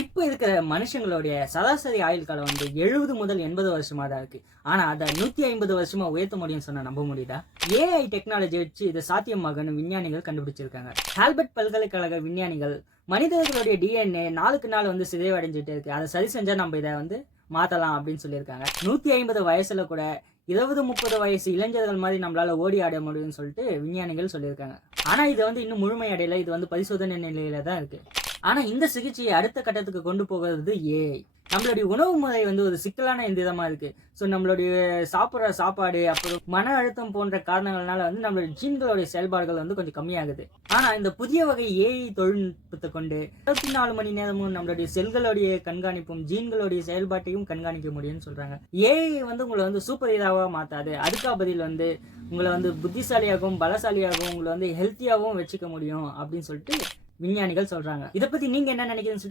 இப்ப இருக்கிற மனுஷங்களுடைய சராசரி ஆயுள் காலம் வந்து 70 முதல் 80 வருஷமா தான் இருக்கு. ஆனா அதை 150 வருஷமா உயர்த்த முடியும்னு சொன்னா நம்ப முடியுதா? ஏஐ டெக்னாலஜி வச்சு இதை சாத்தியமாகன்னு விஞ்ஞானிகள் கண்டுபிடிச்சிருக்காங்க. ஆல்பர்ட் பல்கலைக்கழக விஞ்ஞானிகள் மனிதர்களுடைய டிஎன்ஏ நாளுக்கு நாள் வந்து சிதைவடைஞ்சிட்டு இருக்கு, அதை சரி செஞ்சா நம்ம இதை வந்து மாத்தலாம் அப்படின்னு சொல்லியிருக்காங்க. 150 வயசுல கூட 20-30 வயசு இளைஞர்கள் மாதிரி நம்மளால ஓடி ஆட முடியும்னு சொல்லிட்டு விஞ்ஞானிகள் சொல்லியிருக்காங்க. ஆனா இது வந்து இன்னும் முழுமை அடையல, இது வந்து பரிசோதனை நிலையில தான் இருக்கு. ஆனா இந்த சிகிச்சையை அடுத்த கட்டத்துக்கு கொண்டு போகிறது ஏஐ. நம்மளுடைய உணவு முறை வந்து ஒரு சிக்கலான எந்திரமா இருக்கு. ஸோ நம்மளுடைய சாப்பிட்ற சாப்பாடு, அப்புறம் மன அழுத்தம் போன்ற காரணங்கள்னால வந்து நம்மளுடைய ஜீன்களுடைய செயல்பாடுகள் வந்து கொஞ்சம் கம்மியாகுது. ஆனா இந்த புதிய வகை ஏஐ தொழில்நுட்பத்தை கொண்டு 24 மணி நேரமும் நம்மளுடைய செல்களுடைய கண்காணிப்பும் ஜீன்களுடைய செயல்பாட்டையும் கண்காணிக்க முடியும்னு சொல்றாங்க. ஏஐ வந்து உங்களை வந்து சூப்பர் ஹீரோவா மாத்தாது, அதுக்கா பதில் வந்து உங்களை வந்து புத்திசாலியாகவும் பலசாலியாகவும் உங்களை வந்து ஹெல்த்தியாகவும் வச்சுக்க முடியும் அப்படின்னு சொல்லிட்டு விஞ்ஞானிகள் சொல்றாங்க. இதை பத்தி நீங்க என்ன நினைக்கிறீங்கன்னு சொல்லிட்டு